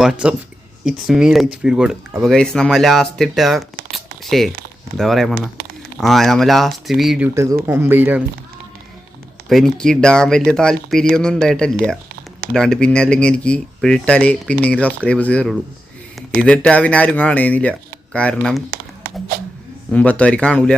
WhatsApp it's me light speed code. അപ്പോൾ guys നമ്മൾ last ഇട്ട എന്താ പറയാൻ പറഞ്ഞ നമ്മൾ ലാസ്റ്റ് വീഡിയോ ഇട്ടത് മുംബൈയിലാണ്. അപ്പം എനിക്ക് ഇടാൻ വലിയ താല്പര്യമൊന്നും ഉണ്ടായിട്ടില്ല. ഇടാണ്ട് പിന്നെ അല്ലെങ്കിൽ എനിക്ക് ഇപ്പോഴിട്ടാലേ പിന്നെ ഇങ്ങനെ സബ്സ്ക്രൈബേഴ്സ് കയറുള്ളൂ. ഇതിട്ടാൽ പിന്നെ ആരും കാണുന്നില്ല, കാരണം മുമ്പത്തവർ കാണൂല.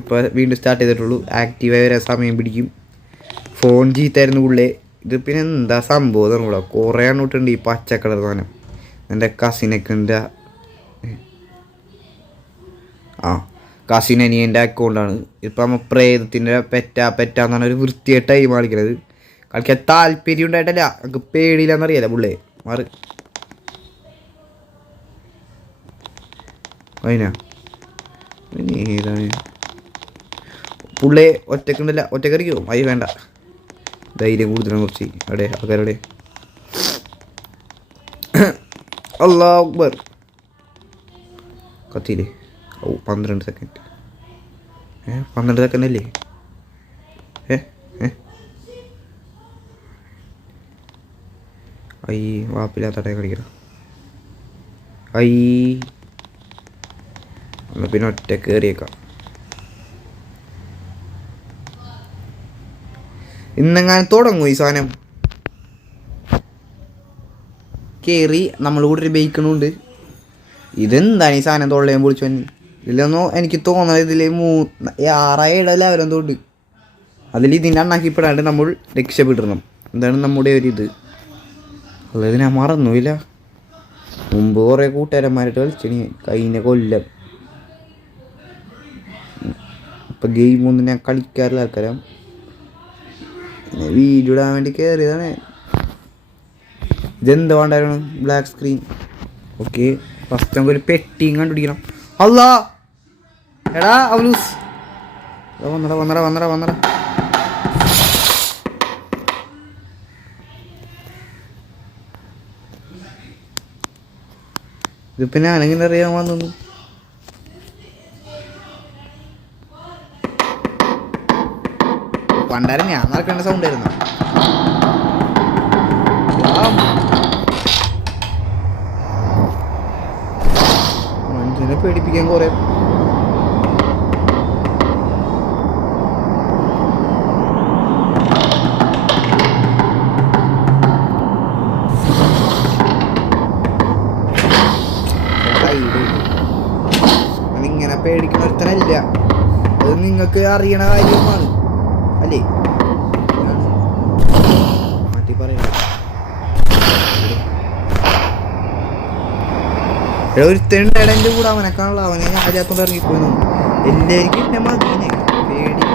ഇപ്പോൾ വീണ്ടും സ്റ്റാർട്ട് ചെയ്തിട്ടുള്ളൂ. ആക്റ്റീവായി വരാൻ സമയം പിടിക്കും. ഫോൺ ചീത്തായിരുന്നു ഉള്ളേ. ഇത് പിന്നെ എന്താ സംഭവം കൂടെ കുറേ എണ്ണോട്ടുണ്ട് ഈ പച്ചക്കളർ സാധനം. എൻ്റെ കസിനൊക്കെ ഉണ്ട്. കസിനനിയൻ്റെ അക്കൗണ്ടാണ്. ഇപ്പം നമ്മൾ പ്രേതത്തിൻ്റെ പെറ്റാന്നാണ് ഒരു വൃത്തിയായിട്ട് ടൈം കളിക്കുന്നത്. കളിക്കാൻ താല്പര്യം ഉണ്ടായിട്ടല്ല, നമുക്ക് പേടിയില്ലെന്നറിയാലോ പുള്ളേ. മാറി അതിനാ ഏതാണ് പുള്ളേ ഒറ്റക്കുണ്ടല്ല, ഒറ്റക്കറിക്കോ അയ്യ വേണ്ട, ധൈര്യം കൂടുതലാണ് കുറച്ച്. അവിടെ ആൾക്കാരുടെ അല്ലാഹു അക്ബർ കത്തിയില്ലേ. 12 സെക്കൻഡ് 12 സെക്കൻഡ് അല്ലേ? ഐ വാപ്പില്ലാത്തടേ കളിക്കണം. എന്നാൽ പിന്നെ ഒറ്റ കയറിയേക്കാം. ഇന്നെങ്ങാനും തുടങ്ങും ഈ സാധനം കയറി. നമ്മൾ കൂടെ ഒരു ബൈക്കണുണ്ട്. ഇതെന്താണ് ഈ സാധനം തൊള്ളയും പൊളിച്ചു തന്നെ. ഇതിലൊന്നും എനിക്ക് തോന്നുന്നത് ഇതിൽ 6-7 ലെവലെന്തോ ഉണ്ട്. അതിൽ ഇതിൻ്റെ അണ്ണാക്കിപ്പെടാണ്ട് നമ്മൾ രക്ഷപ്പെട്ടിരണം. എന്താണ് നമ്മുടെ ഒരിത് ഉള്ളത്. ഞാൻ മറന്നുമില്ല. മുമ്പ് കുറേ കൂട്ടുകാരന്മാരായിട്ട് കളിച്ചിന് കഴിഞ്ഞ കൊല്ലം. ഇപ്പം ഗെയിമൊന്നും ഞാൻ കളിക്കാറില്ല. ആൾക്കാരം വീഡിയോ ഇടാൻ വേണ്ടി കയറിയതാണ്. ഇതെന്താ വേണ്ടായിരുന്നു? Black screen. ഓക്കെ, ഫസ്റ്റ് നമുക്ക് ഒരു പെട്ടിയും കണ്ടുപിടിക്കണം. അല്ലാ എടാ അവലൂസ് വന്നടാ. ഇതിപ്പോൾ ഞാനെങ്ങനെ അറിയാൻ വന്നു? പണ്ടാരം ഞാൻ നടക്കേണ്ട സൗണ്ട് ആയിരുന്നു. മനുഷ്യനെ പേടിപ്പിക്കാൻ കുറേ ഇങ്ങനെ പേടിക്കണ ഒരുത്തനല്ല. അത് നിങ്ങൾക്ക് അറിയണ കാര്യമാണ് അല്ലേ? മാറ്റി പറയാ. ഒരുത്തനുണ്ട് എൻ്റെ കൂടെ, അവനെക്കാണുള്ള അവനെ ആദ്യത്തോണ്ട് ഇറങ്ങിപ്പോയി. എല്ലാവർക്കും എന്നെ മതിനെ പേടിയിട്ട്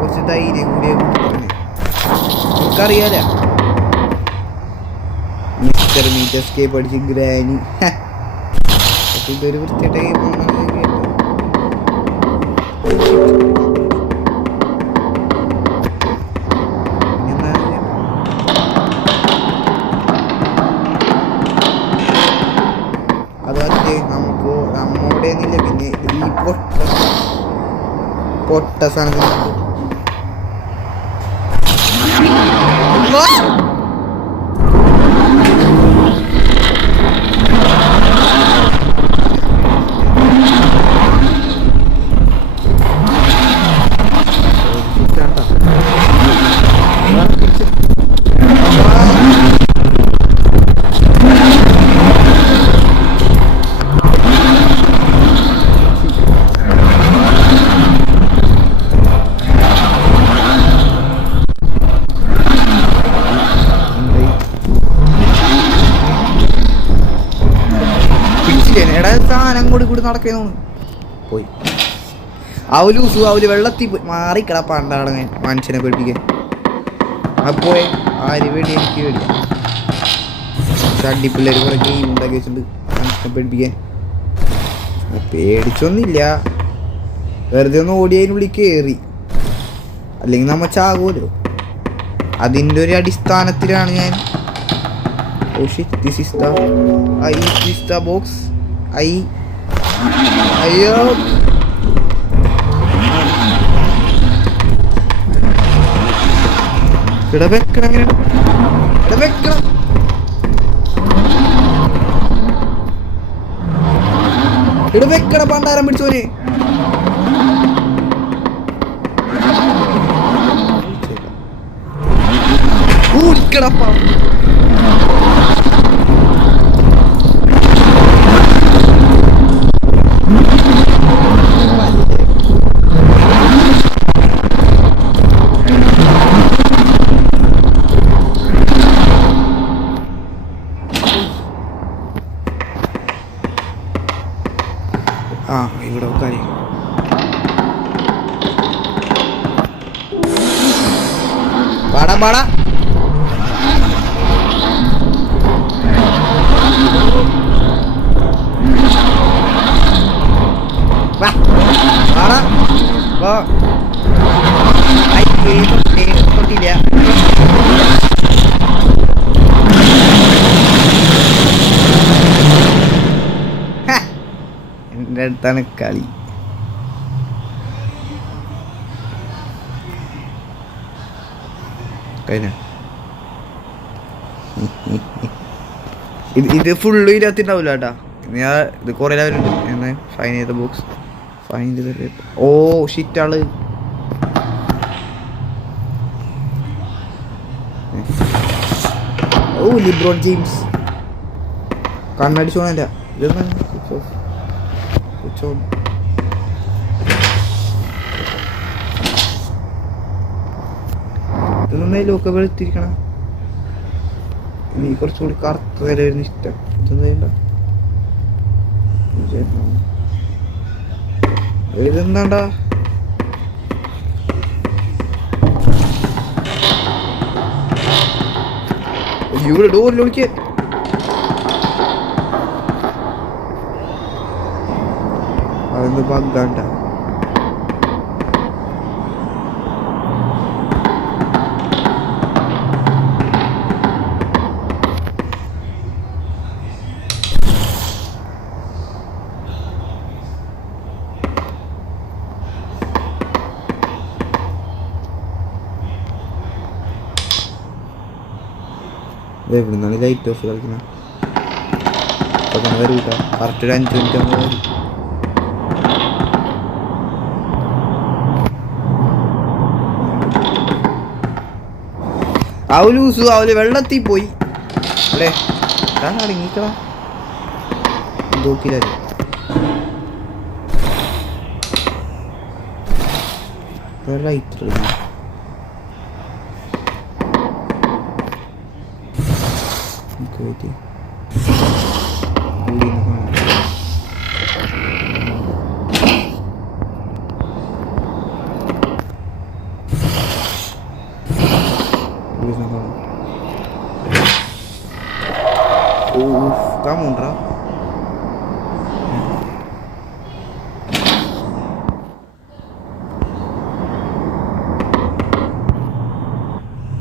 കുറച്ച് ധൈര്യം കൂടിയ നമുക്കറിയാല. മിസ്റ്റർ മീറ്റ് എസ്കേപ്പ് അടിച്ച് ഗ്രാനി. ഇതൊരു വൃത്തിയായിട്ട അതുപോലെ നമുക്ക് നമ്മുടെ എന്നില്ല. പിന്നെ ഈ പൊട്ട സാധനം സാധനം കൂടി നടക്കുന്നു പോയി. അവല് വെള്ളത്തിൽ പോയി മാറിക്കട. പണ്ടാണ് മനുഷ്യനെ പേടിപ്പിക്കാൻ. അപ്പോയെ ആര് പേടി? എനിക്ക് പേടി. ചട്ടിപ്പിള്ളേർ കുറെ ഗെയിം ഉണ്ടാക്കി വെച്ചിട്ടുണ്ട് മനുഷ്യനെ പേടിപ്പിക്കാൻ. പേടിച്ചൊന്നുമില്ല, വെറുതെ ഒന്ന് ഓടിയതിനുള്ളിൽ കയറി. അല്ലെങ്കിൽ നമ്മ ചാകുമല്ലോ. അതിൻ്റെ ഒരു അടിസ്ഥാനത്തിലാണ് ഞാൻ. Oh shit, this is the box. അയ്യോ ഇവിടെ വെക്കണം എങ്ങനെയാണ് ഇവിടെ വെക്കണം ഇവിടെ വെക്കണ പണ്ടാരം പിടിച്ചോന് ഊടിക്കടപ്പ ആ ഇവിടെ കാര്യം പാടാ പാടാ വാ പാടാ വാ തൊട്ടില്ല എൻ്റെ അടുത്താണ് കളി കഴിഞ്ഞ ഇത് ഫുള്ള് ഇരുപത്തിണ്ടാവില്ല കേട്ടാ ഞാൻ ഇത് കുറേ ലെവലുണ്ട് എന്നാ ഫൈൻ ചെയ്ത ബോക്സ് ഫൈൻ ചെയ്ത ഓ ഷിറ്റാള് ഓ ലിബ്രോൺ ജെയിംസ് കണ്ണടിച്ചോണല്ല ഇതൊന്നും ഇതൊന്നേ ലോക്ക വെളുത്തിരിക്കണം നീ കുറച്ചുകൂടി കറുത്ത വില വരുന്ന ഇഷ്ടം ഇതെന്താണ്ടാ ഇവിടെ ഡോറിൽ ഒളിക്ക അതൊന്ന് ബഗ്ഗാണ്ട എവിടുന്നാണ് ലൈറ്റ് ഓഫ് കളിക്കുന്നത് ഇപ്പൊ തന്നെ വരും കേട്ടോ കറക്റ്റ് ഒരു 5 മിനിറ്റ് ആകുമ്പോൾ വരും അവലൂസു അവല് വെള്ളത്തിൽ പോയി അല്ലേ അടങ്ങിക്കടാ നോക്കില്ല ലൈറ്റ് കളിക്കുന്നു Good. Kamu ndra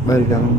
balik kamu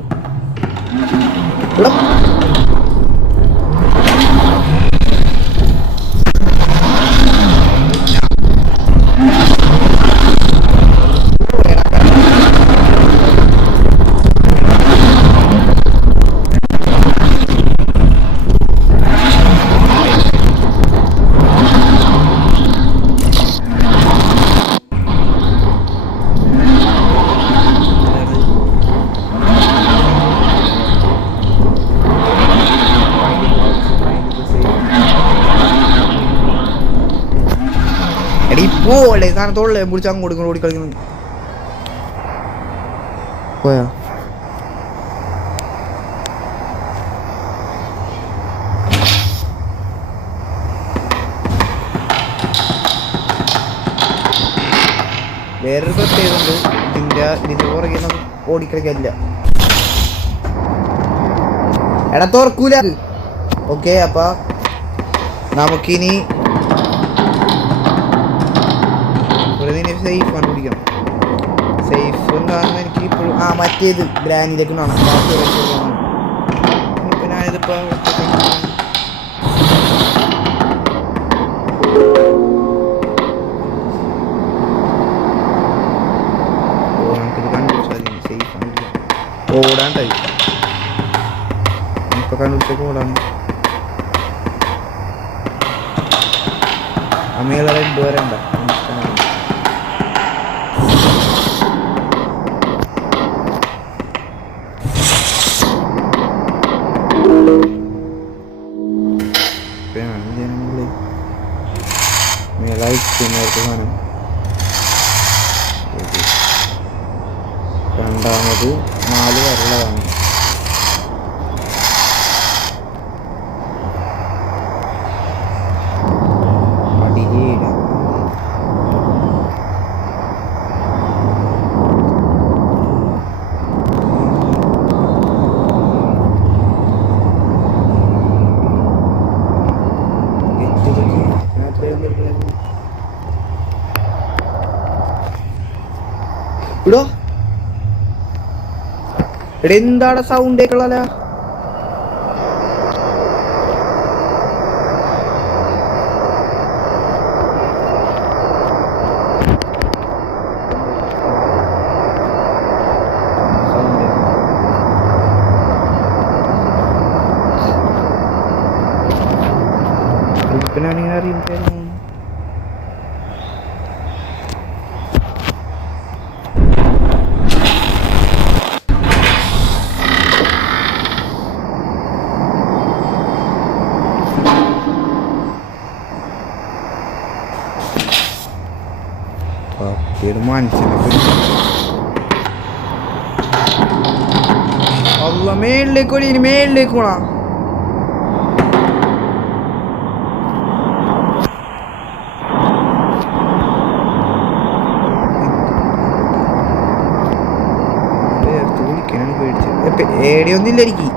പോവല്ലേ കാരണം തോളല്ലേ പിടിച്ച് അങ്ങോട്ട് ഇങ്ങോട്ട് ഓടി കളിക്കുന്നു പോയാ വേറൊരു പ്രത്യേകത ഇതിന്റെ പുറകെ നമുക്ക് ഓടിക്കളിക്കാനില്ല എടാ തുറക്കൂല ഓക്കെ അപ്പൊ നമുക്കിനി സേഫ് കണ്ടുപിടിക്കണം സേഫ് എന്താണെന്ന് എനിക്ക് ഇപ്പോഴും മറ്റേത് ഗ്രാനിലേക്ക് വേണം ഇപ്പം ഞാനിതിപ്പോൾ നമുക്കിത് കണ്ടുപിടിച്ചാൽ സേഫ് കണ്ടുപിടിക്കാം ഓടാണ്ടായി ഇപ്പൊ കണ്ടുപിടിച്ചൊക്കെ ഓടാൻ അമ്മയുള്ള രണ്ട് വരണ്ട സാധനം രണ്ടാമത് 4 വരളതാണ് അടിയിലിടാം ഇടോ എടാ എന്താണ് സൗണ്ട് കേൾക്കണല്ല ിങ്ങനെ അറിയുമ്പോ അല്ല മേളിലേക്ക് ഓടി ഇനി മേളിലേക്ക് പോണ വിളിക്കാനാണ് പേടിച്ചത് ഏടിയൊന്നുമില്ല എനിക്ക്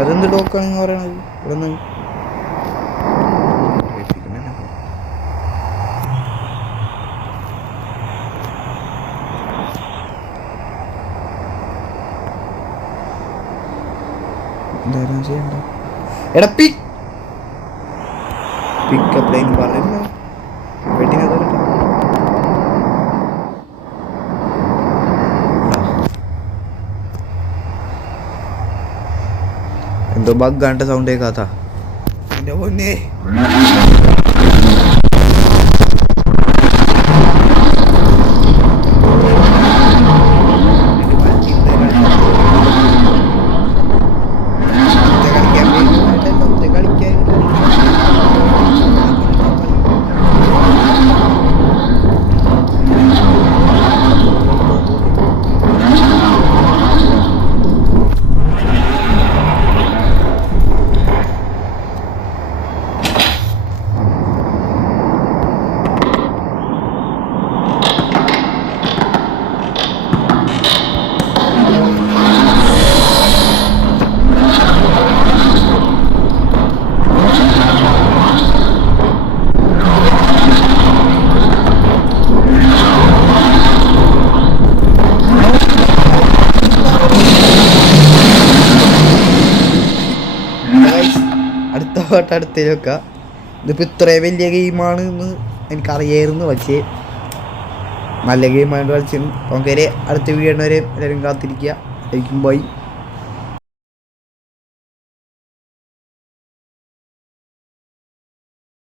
അതെന്ത് ഡോക്കാണെന്ന് പറയണത് ഇവിടെ നിന്ന് എന്തായാലും ചെയ്യണ്ട എടാ പിക്കപ്പ് ലൈൻ പറഞ്ഞില്ല വെട്ടിനകത്ത് എന്തോ ബഗ്ഗാണ്ട് സൗണ്ട് കേൾക്കാത്ത എൻ്റെ പൊന്നേ അടുത്തേക്ക് വെക്കാം ഇതിപ്പോൾ ഇത്രയും വലിയ ഗെയിമാണ് എന്ന് എനിക്കറിയായിരുന്നു പക്ഷേ നല്ല ഗെയിമായിട്ട് കളിച്ചിരുന്നു. നമുക്ക് അടുത്ത വീഡിയോ വരെ എല്ലാവരും കാത്തിരിക്കുക. ബൈ.